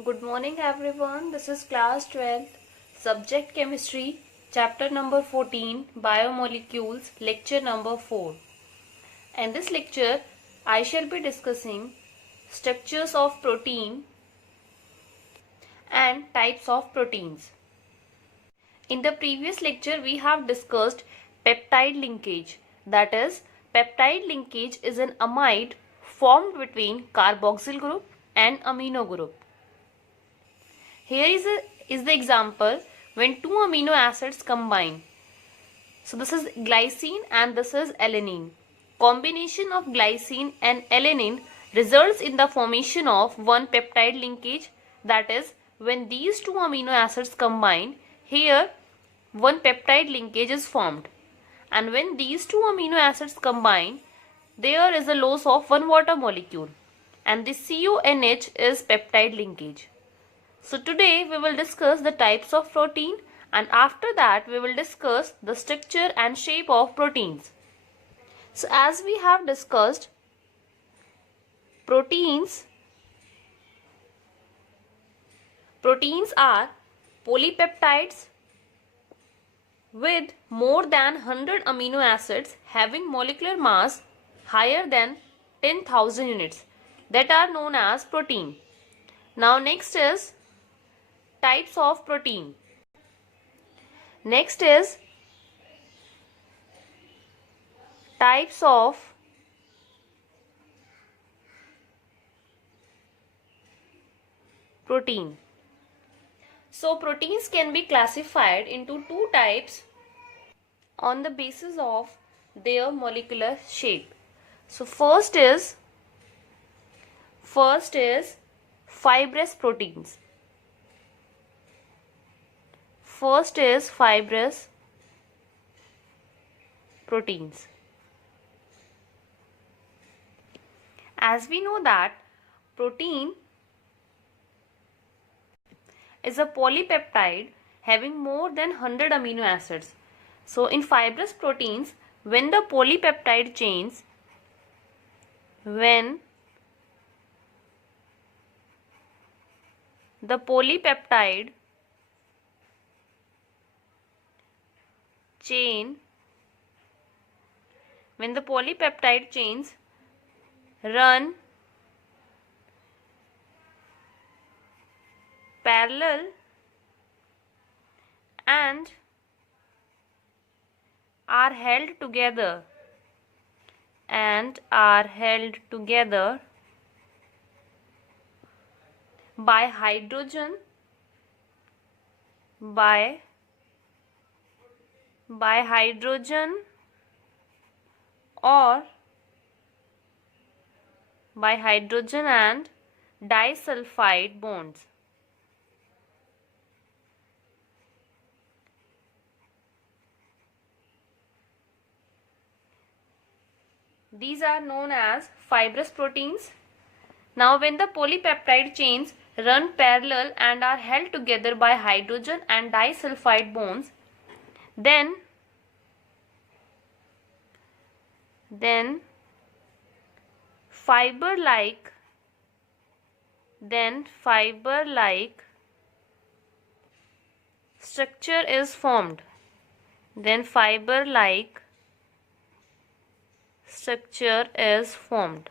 Good morning everyone. This is class 12th, subject chemistry, chapter number 14, biomolecules, lecture number 4. In this lecture, I shall be discussing structures of protein and types of proteins. In the previous lecture, we have discussed peptide linkage. That is, peptide linkage is an amide formed between carboxyl group and amino group. Here is the example when two amino acids combine. So this is glycine and this is alanine. Combination of glycine and alanine results in the formation of one peptide linkage. That is, when these two amino acids combine, here one peptide linkage is formed. And when these two amino acids combine, there is a loss of one water molecule. And the CONH is peptide linkage. So today we will discuss the types of protein, and after that we will discuss the structure and shape of proteins. So as we have discussed, proteins are polypeptides with more than 100 amino acids having molecular mass higher than 10,000 units that are known as protein. Now next is types of protein. Next is types of protein. So proteins can be classified into two types on the basis of their molecular shape. So first is fibrous proteins. First is fibrous proteins. As we know that protein is a polypeptide having more than 100 amino acids. So in fibrous proteins, when the polypeptide chains run parallel and are held together by hydrogen and disulfide bonds. These are known as fibrous proteins. Now when the polypeptide chains run parallel and are held together by hydrogen and disulfide bonds, then fiber-like structure is formed.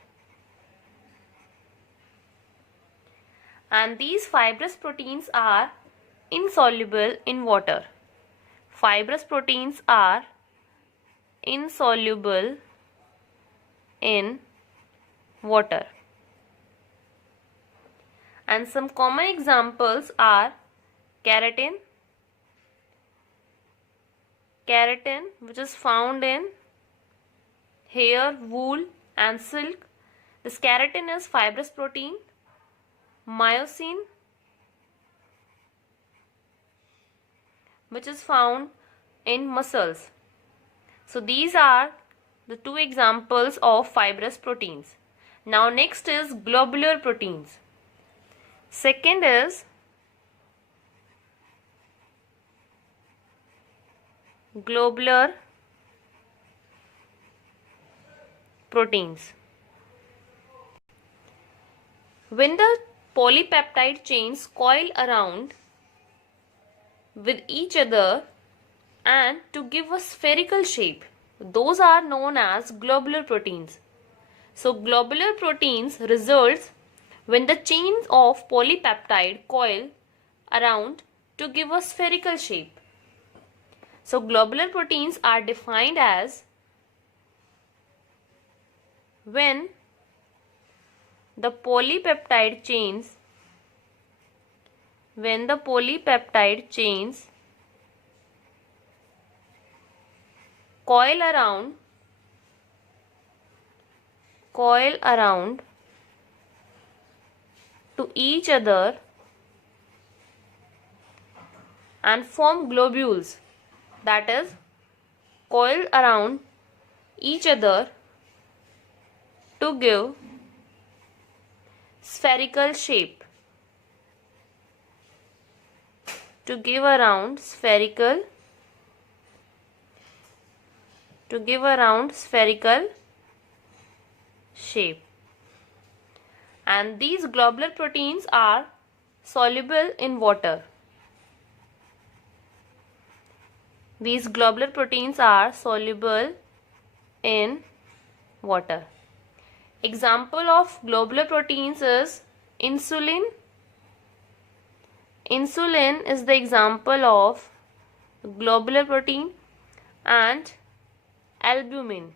And these fibrous proteins are insoluble in water. Fibrous proteins are insoluble in water. And some common examples are keratin, which is found in hair, wool and silk. This keratin is fibrous protein. Myosin, which is found in muscles. So these are the two examples of fibrous proteins. Now next is globular proteins. Second is globular proteins. When the polypeptide chains coil around with each other and to give a spherical shape. Those are known as globular proteins. So globular proteins results when the chains of polypeptide coil around to give a spherical shape. So globular proteins are defined as when the polypeptide chains coil around to each other and form globules, that is coil around each other to give spherical shape, to give around spherical shape. And these globular proteins are soluble in water. These globular proteins are soluble in water. Example of globular proteins is insulin. Insulin is the example of globular protein, and albumin.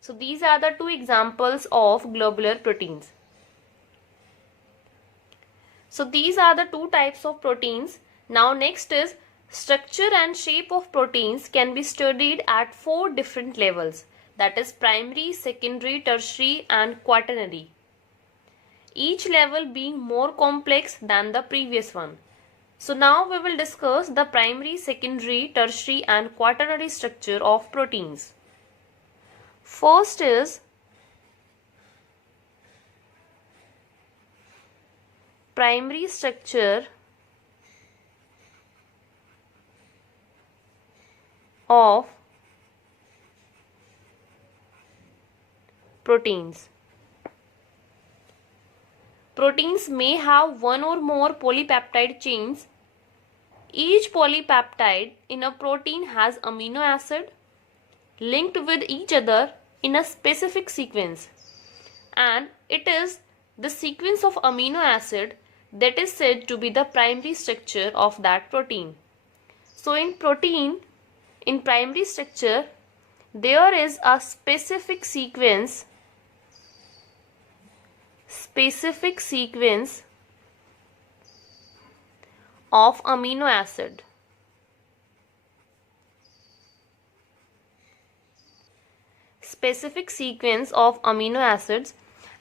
So these are the two examples of globular proteins. So these are the two types of proteins. Now next is structure and shape of proteins can be studied at 4 different levels, that is primary, secondary, tertiary and quaternary. Each level being more complex than the previous one. So now we will discuss the primary, secondary, tertiary and quaternary structure of proteins. First is primary structure of proteins. Proteins may have one or more polypeptide chains. Each polypeptide in a protein has amino acid linked with each other in a specific sequence, and it is the sequence of amino acid that is said to be the primary structure of that protein. So in primary structure, there is a specific sequence of amino acid. Specific sequence of amino acids,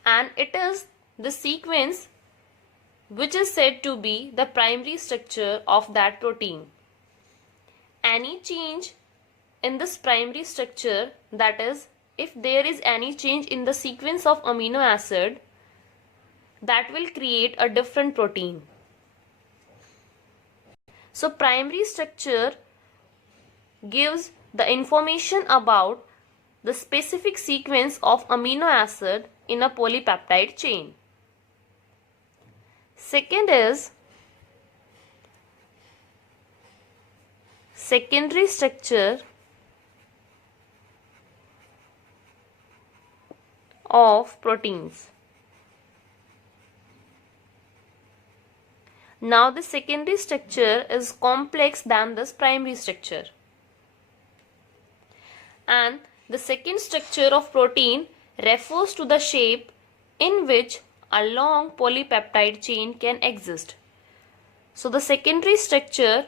and it is the sequence which is said to be the primary structure of that protein. Any change in this primary structure, that is, if there is any change in the sequence of amino acid, that will create a different protein. So primary structure gives the information about the specific sequence of amino acid in a polypeptide chain. Second is secondary structure of proteins. Now the secondary structure is complex than this primary structure, and the second structure of protein refers to the shape in which a long polypeptide chain can exist. So the secondary structure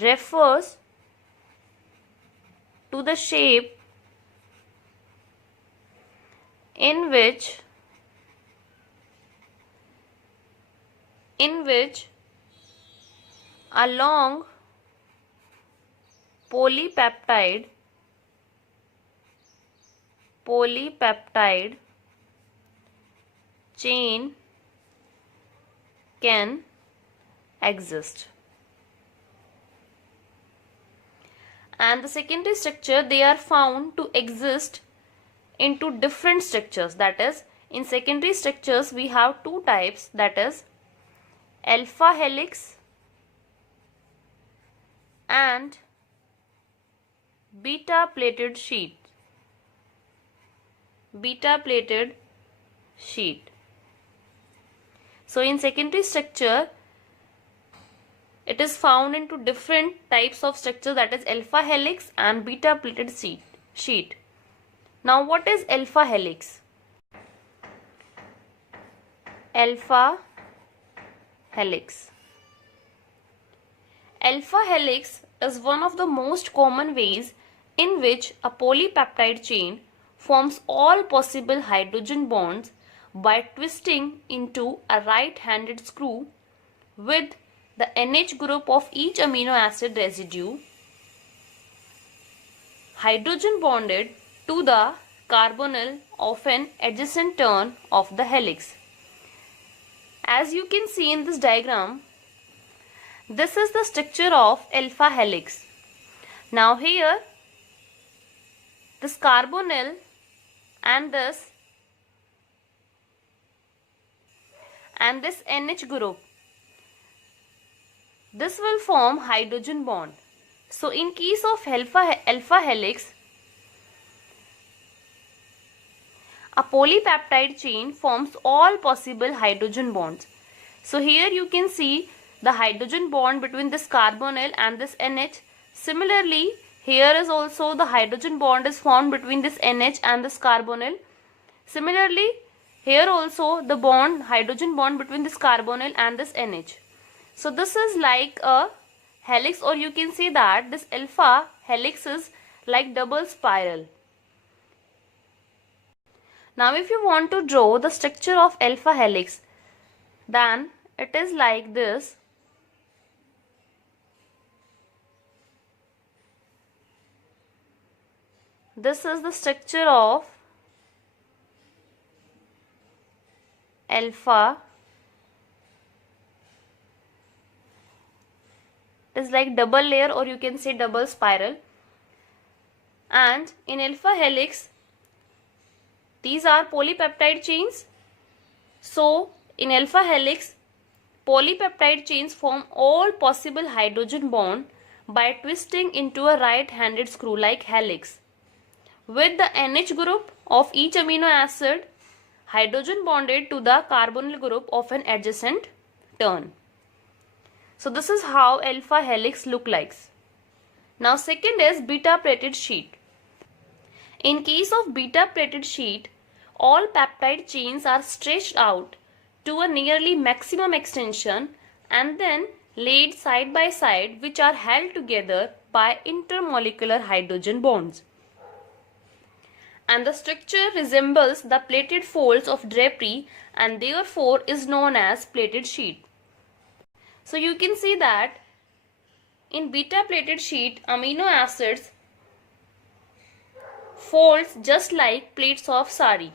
refers to the shape in which a long polypeptide chain can exist. And the secondary structure, they are found to exist into different structures. That is, in secondary structures we have two types, that is alpha helix and beta plated sheet. So in secondary structure it is found into different types of structure, that is alpha helix and beta plated sheet. Now what is alpha helix? Alpha helix is one of the most common ways in which a polypeptide chain forms all possible hydrogen bonds by twisting into a right-handed screw with the NH group of each amino acid residue hydrogen bonded to the carbonyl of an adjacent turn of the helix. As you can see in this diagram, this is the structure of alpha helix. Now here this carbonyl and this NH group, this will form hydrogen bond. So in case of alpha helix, a polypeptide chain forms all possible hydrogen bonds. So here you can see the hydrogen bond between this carbonyl and this NH. Similarly, here is also the hydrogen bond is formed between this NH and this carbonyl. Similarly, here also the hydrogen bond between this carbonyl and this NH. So this is like a helix, or you can say that this alpha helix is like double spiral. Now if you want to draw the structure of alpha helix, then it is like this. This is the structure of alpha. It is like double layer, or you can say double spiral. And in alpha helix, these are polypeptide chains. So in alpha helix, polypeptide chains form all possible hydrogen bond by twisting into a right-handed screw like helix, with the NH group of each amino acid hydrogen bonded to the carbonyl group of an adjacent turn. So this is how alpha helix look like. Now second is beta plated sheet. In case of beta plated sheet, all peptide chains are stretched out to a nearly maximum extension and then laid side by side, which are held together by intermolecular hydrogen bonds. And the structure resembles the plated folds of drapery and therefore is known as plated sheet. So you can see that in beta plated sheet, amino acids folds just like plates of sari.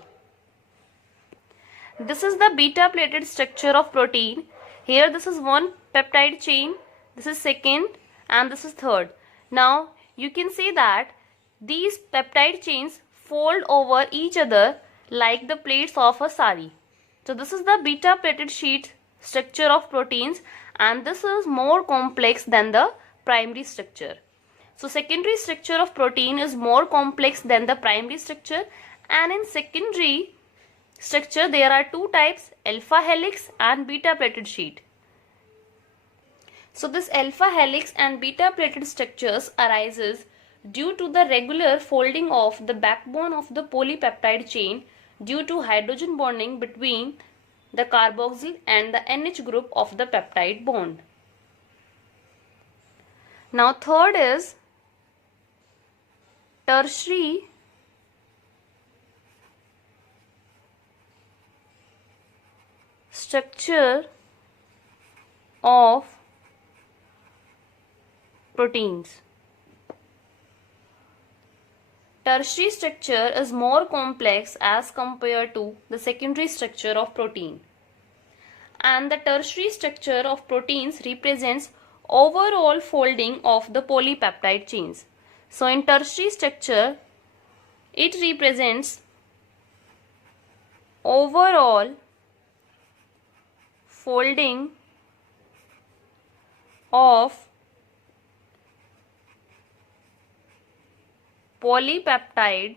This is the beta plated structure of protein. Here this is one peptide chain, this is second, and this is third. Now you can see that these peptide chains fold over each other like the plates of a sari. So this is the beta plated sheet structure of proteins, and this is more complex than the primary structure. So secondary structure of protein is more complex than the primary structure, and in secondary structure there are two types, alpha helix and beta plated sheet. So this alpha helix and beta plated structures arises due to the regular folding of the backbone of the polypeptide chain due to hydrogen bonding between the carboxyl and the NH group of the peptide bond. Now third is tertiary structure of proteins. Tertiary structure is more complex as compared to the secondary structure of protein, and the tertiary structure of proteins represents overall folding of the polypeptide chains. So in tertiary structure, it represents overall folding of polypeptide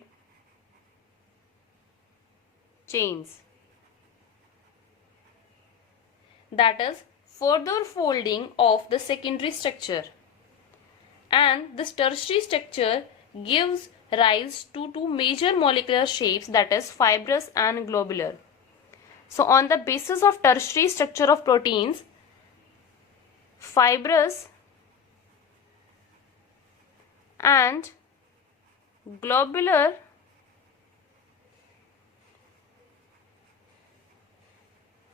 chains. That is further folding of the secondary structure, and this tertiary structure gives rise to two major molecular shapes, that is fibrous and globular. So on the basis of tertiary structure of proteins, fibrous and globular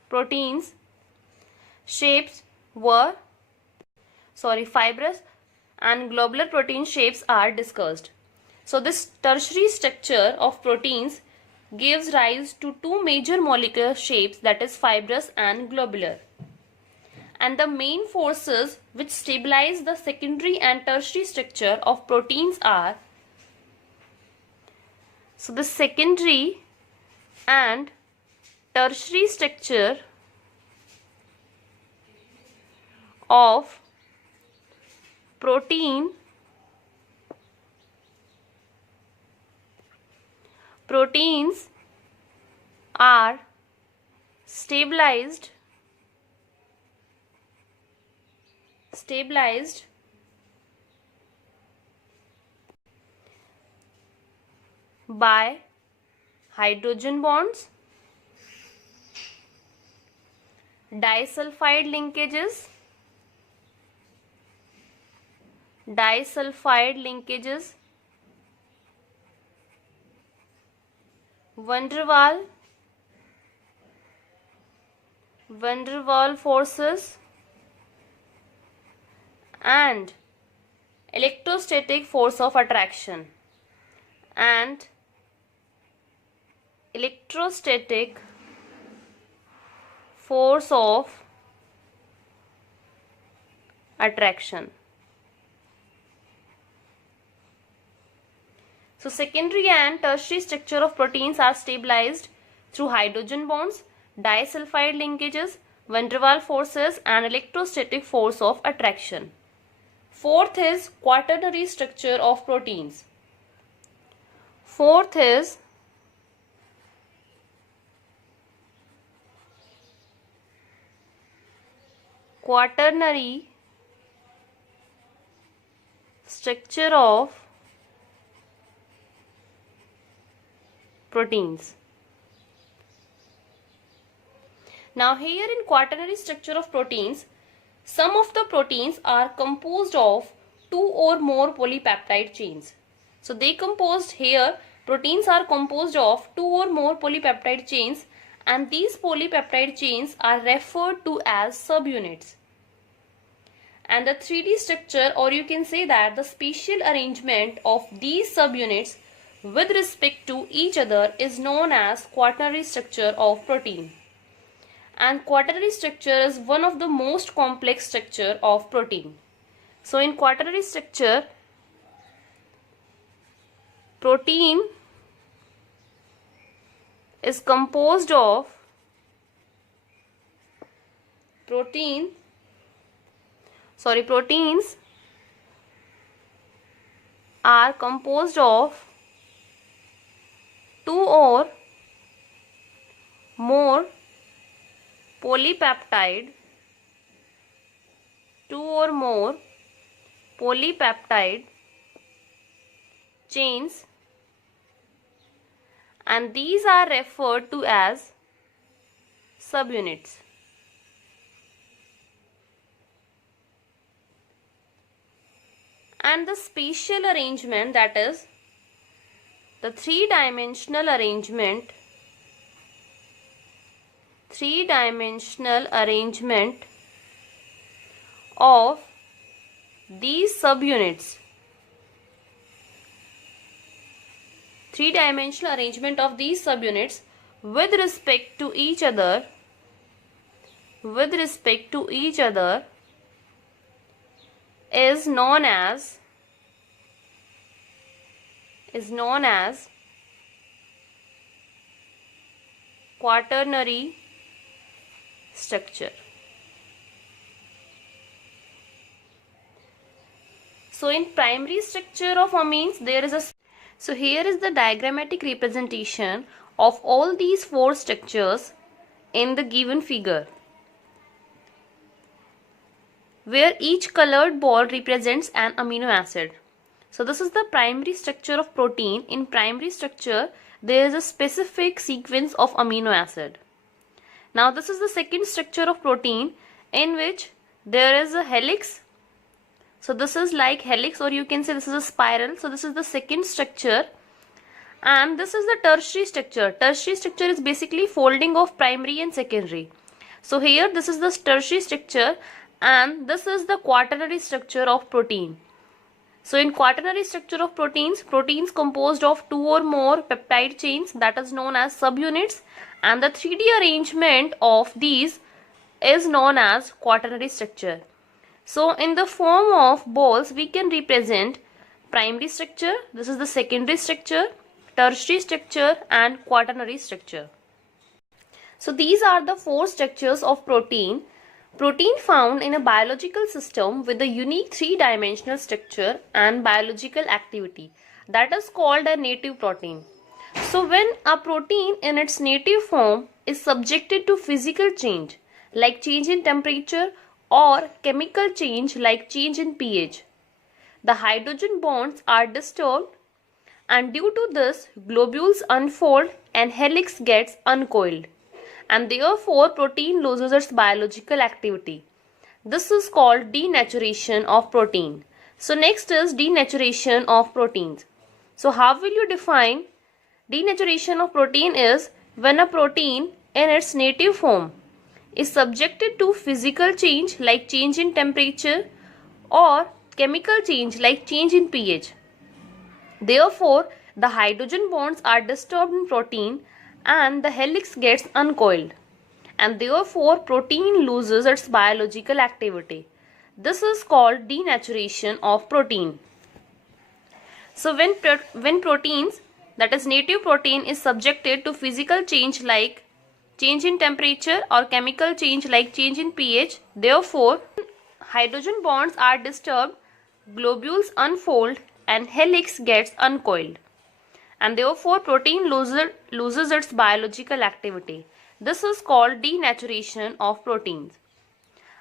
proteins shapes were fibrous and globular protein shapes are discussed. So this tertiary structure of proteins gives rise to two major molecular shapes, that is fibrous and globular. And the main forces which stabilize the secondary and tertiary structure of proteins are, so the secondary and tertiary structure of proteins are stabilized by hydrogen bonds, disulfide linkages, van der Waal forces, and electrostatic force of attraction, So secondary and tertiary structure of proteins are stabilized through hydrogen bonds, disulfide linkages, van der Waal forces, and electrostatic force of attraction. Fourth is quaternary structure of proteins. Fourth is quaternary structure of proteins. Now here in quaternary structure of proteins, some of the proteins are composed of two or more polypeptide chains. So proteins are composed of two or more polypeptide chains, and these polypeptide chains are referred to as subunits. And the 3D structure, or you can say that the spatial arrangement of these subunits with respect to each other is known as quaternary structure of protein. And quaternary structure is one of the most complex structure of protein. So in quaternary structure, protein is composed of proteins are composed of two or more polypeptide chains, and these are referred to as subunits. And the spatial arrangement, that is the three-dimensional arrangement of these subunits. Three-dimensional arrangement of these subunits with respect to each other is known as quaternary structure. So in primary structure of amines there is a, so here is the diagrammatic representation of all these four structures in the given figure, where each colored ball represents an amino acid. So this is the primary structure of protein. In primary structure there is a specific sequence of amino acid. Now this is the second structure of protein, in which there is a helix. So this is like helix, or you can say this is a spiral. So this is the second structure, and this is the tertiary structure. Tertiary structure is basically folding of primary and secondary. So here this is the tertiary structure, and this is the quaternary structure of protein. So in quaternary structure of proteins composed of two or more peptide chains, that is known as subunits, and the 3D arrangement of these is known as quaternary structure. So in the form of balls we can represent primary structure, this is the secondary structure, tertiary structure, and quaternary structure. So these are the four structures of protein. Protein found in a biological system with a unique three-dimensional structure and biological activity, that is called a native protein. So when a protein in its native form is subjected to physical change like change in temperature or chemical change like change in pH, the hydrogen bonds are disturbed, and due to this globules unfold and helix gets uncoiled, and therefore protein loses its biological activity. This is called denaturation of protein. So next is denaturation of proteins. So how will you define denaturation of protein? Is when a protein in its native form is subjected to physical change like change in temperature or chemical change like change in pH. Therefore, the hydrogen bonds are disturbed in protein and the helix gets uncoiled, and therefore protein loses its biological activity. This is called denaturation of protein. So when proteins, that is native protein, is subjected to physical change like change in temperature or chemical change like change in pH, therefore hydrogen bonds are disturbed, globules unfold, and helix gets uncoiled, and therefore protein loses its biological activity. This is called denaturation of proteins.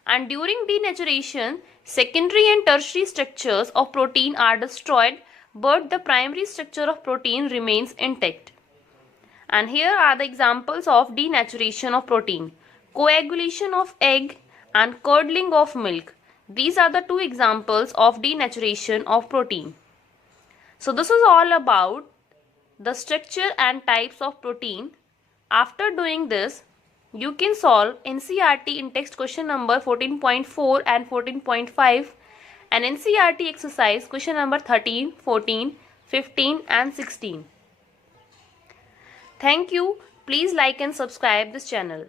And during denaturation, secondary and tertiary structures of protein are destroyed, but the primary structure of protein remains intact. And here are the examples of denaturation of protein: coagulation of egg and curdling of milk. These are the two examples of denaturation of protein. So this is all about the structure and types of protein. After doing this, you can solve NCERT in-text question number 14.4 and 14.5 and NCERT exercise question number 13, 14, 15 and 16. Thank you. Please like and subscribe this channel.